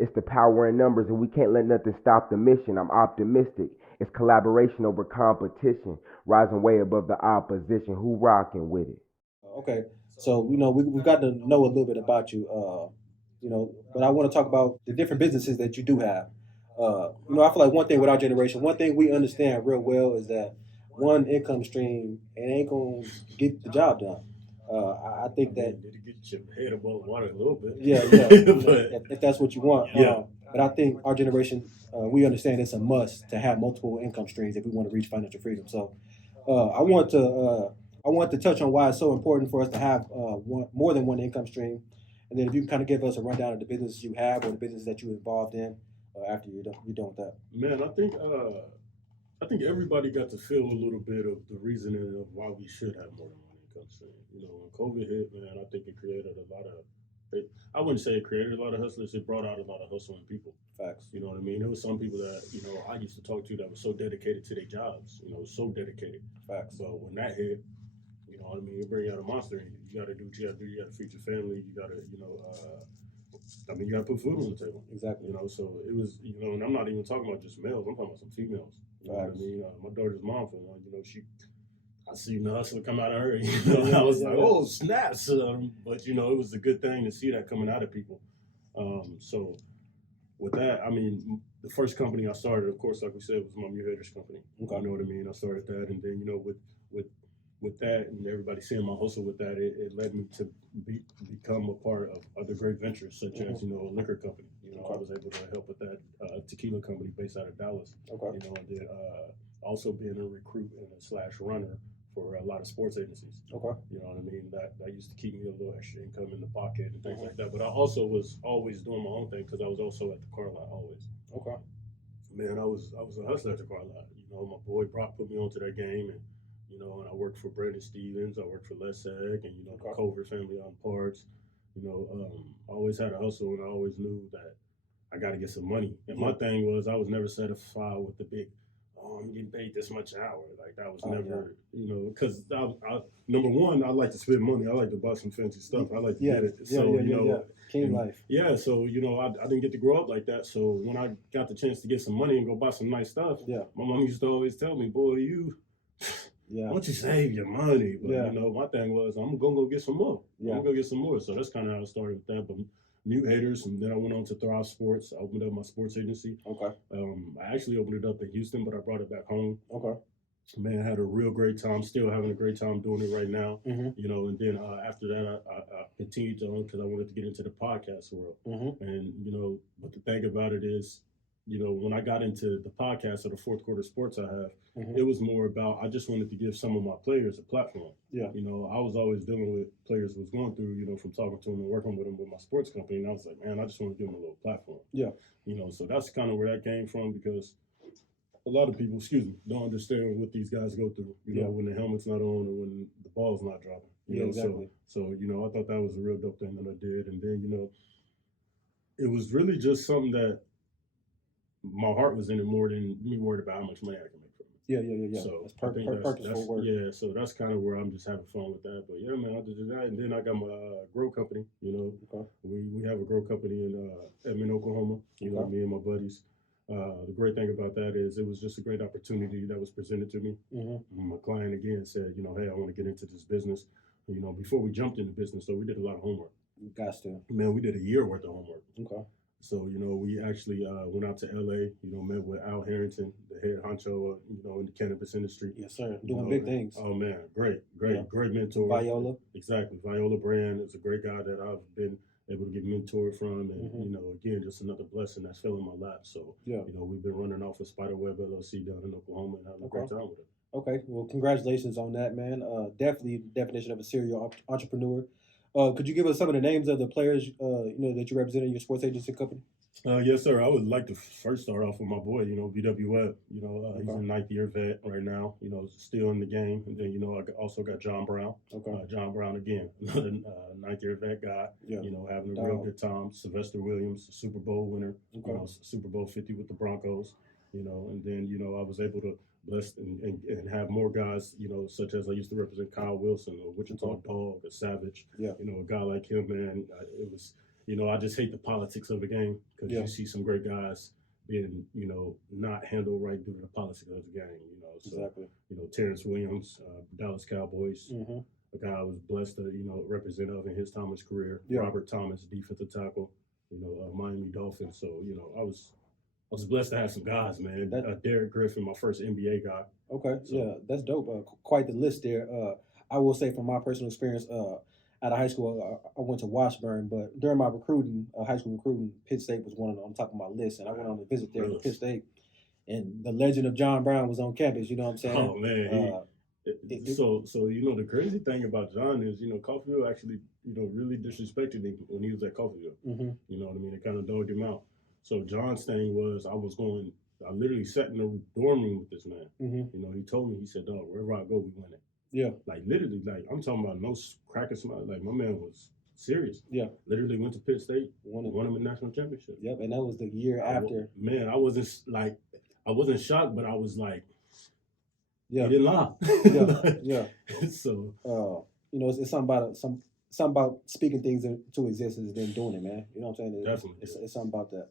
It's the power in numbers, and we can't let nothing stop the mission. I'm optimistic. It's collaboration over competition, rising way above the opposition. Who rocking with it? Okay, so we've got to know a little bit about you. But I want to talk about the different businesses that you do have. I feel like one thing with our generation, one thing we understand real well is that one income stream it ain't gonna get the job done. I I think that mean, did get your head above water a little bit, yeah, yeah, but if that's what you want. yeah, But I think our generation, we understand it's a must to have multiple income streams if we want to reach financial freedom. So, I want to touch on why it's so important for us to have more than one income stream, and then if you can kind of give us a rundown of the business you have or the business that you're involved in after you're done with that. man, I think everybody got to feel a little bit of the reasoning of why we should have more than one income stream. You know, when COVID hit, man, I think it created a lot of. I wouldn't say it created a lot of hustlers. It brought out a lot of hustling people. Facts. You know what I mean? There was some people that I used to talk to that were so dedicated to their jobs. You know, so dedicated. Facts. But when that hit, you know what I mean? It bring out a monster in you. You got to do what you got to do. You got to feed your family. You got to, I mean, you got to put food on the table. Exactly. You know, so it was, and I'm not even talking about just males. I'm talking about some females. You know what I mean? My daughter's mom, for one, I seen the hustle come out of her. I was like, oh, snaps. But, it was a good thing to see that coming out of people. So with that, I mean, the first company I started, of course, like we said, was my Haters company. Okay. You know what I mean? I started that, and then, with that and everybody seeing my hustle with that, it led me to become a part of other great ventures, such as, a liquor company. I was able to help with that tequila company based out of Dallas. Okay. And then also being a recruit and a slash runner for a lot of sports agencies. Okay. You know what I mean? That used to keep me a little extra income in the pocket and things like that. But I also was always doing my own thing because I was also at the car lot always. Okay. Man, I was a hustler at the car lot. My boy Brock put me onto that game, and and I worked for Brandon Stevens. I worked for Les Egg, and the Culver family on parts. I always had a hustle, and I always knew that I got to get some money. And my thing was, I was never satisfied with the big, I'm getting paid this much an hour. Like that was never, because number one, I like to spend money. I like to buy some fancy stuff. I like to get it. So King life. Yeah, so I didn't get to grow up like that. So when I got the chance to get some money and go buy some nice stuff, my mom used to always tell me, boy, why don't you save your money? But my thing was I'm gonna go get some more. I'm gonna go get some more. So that's kind of how I started with that. But Mute Haters, and then I went on to Thrive Sports. I opened up my sports agency. Okay. I actually opened it up in Houston, but I brought it back home. Okay. Man, I had a real great time. Still having a great time doing it right now. Mm-hmm. And then after that, I continued on because I wanted to get into the podcast world. Mm-hmm. And but the thing about it is, when I got into the podcast or the fourth quarter sports I have, it was more about I just wanted to give some of my players a platform. Yeah. I was always dealing with players was going through, from talking to them and working with them with my sports company. And I was like, man, I just want to give them a little platform. Yeah. So that's kind of where that came from because a lot of people, don't understand what these guys go through, when the helmet's not on or when the ball's not dropping. Exactly. So, I thought that was a real dope thing that I did. And then, it was really just something that my heart was in it more than me worried about how much money I can make from it. Yeah. So that's purposeful work. Yeah, so that's kind of where I'm just having fun with that. But yeah, man, I did that, and then I got my grow company. Okay. We have a grow company in Edmond, Oklahoma. Me and my buddies. The great thing about that is it was just a great opportunity that was presented to me. Mm-hmm. My client again said, hey, I want to get into this business. Before we jumped into business, so we did a lot of homework. You got to. Man, we did a year worth of homework. Okay. So, we actually went out to LA, met with Al Harrington, the head honcho, in the cannabis industry. Yes, sir. Doing big things. Oh, man. Great mentor. Viola. Exactly. Viola Brand is a great guy that I've been able to get mentored from. And, again, just another blessing that's filling my lap. So, we've been running off of Spiderweb LLC down in Oklahoma and having a great time with it. Okay. Well, congratulations on that, man. Definitely the definition of a serial entrepreneur. Could you give us some of the names of the players, that you represent in your sports agency company? Yes, sir. I would like to first start off with my boy, VW Webb. He's a ninth year vet right now, still in the game. And then, I also got John Brown. Okay. John Brown again, another ninth year vet guy, having a real good time. Sylvester Williams, a Super Bowl winner, Super Bowl 50 with the Broncos, and then, I was able to blessed and have more guys, such as I used to represent Kyle Wilson, a Wichita Dog, a Savage, a guy like him, man. It was, I just hate the politics of the game because you see some great guys being, not handled right due to the politics of the game. So, Exactly. Terrence Williams, Dallas Cowboys, Mm-hmm. a guy I was blessed to, represent of in his Thomas career. Yeah. Robert Thomas, defensive tackle, Miami Dolphins. So, I was blessed to have some guys, man. Derek Griffin, my first NBA guy. Okay, So- yeah, that's dope. Quite the list there. I will say from my personal experience, out of high school, I went to Washburn, but during my recruiting, high school recruiting, Pitt State was one on top of my list, and I went on a visit there to Pitt State, and the legend of John Brown was on campus. You know what I'm saying? Oh man. So the crazy thing about John is Caulfield actually really disrespected him when he was at Caulfield. Mm-hmm. You know what I mean? It kind of dogged him out. So John's thing was I literally sat in the dorm room with this man. Mm-hmm. He told me, he said, "Dog, wherever I go, we win it." Yeah. Like literally, like I'm talking about no cracker smile. Like my man was serious. Yeah. Literally went to Pitt State, Won him a national championship. Yep, and that was the year after. Man, I wasn't shocked, but I was like, Yeah. he didn't lie. Yeah. So it's something about speaking things into existence and then doing it, man. You know what I'm saying? Definitely. It's something about that.